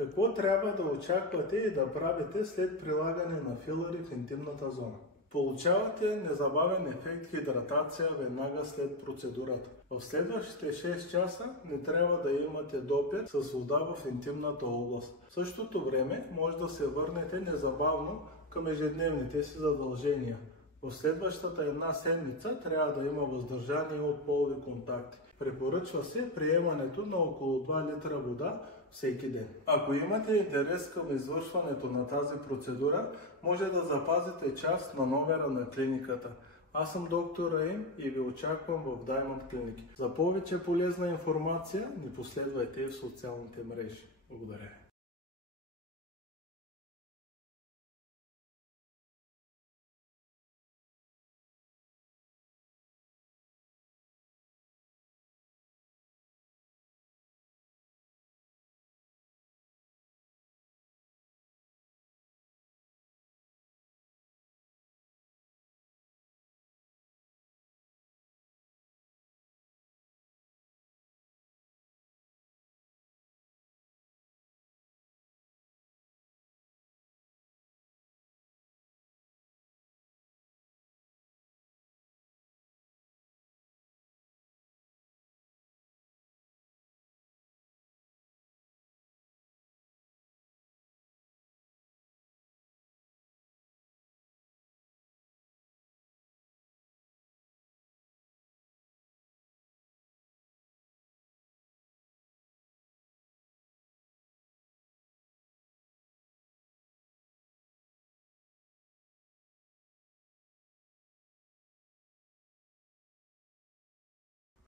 Какво трябва да очаквате и да правите след прилагане на филъри в интимната зона? Получавате незабавен ефект хидратация веднага след процедурата. В следващите 6 часа не трябва да имате допир с вода в интимната област. В същото време може да се върнете незабавно към ежедневните си задължения. В следващата една седмица трябва да има въздържание от полови контакти. Препоръчва се приемането на около 2 литра вода всеки ден. Ако имате интерес към извършването на тази процедура, може да запазите част на номера на клиниката. Аз съм доктор Раим и ви очаквам в Diamond Clinic. За повече полезна информация ни последвайте в социалните мрежи. Благодаря.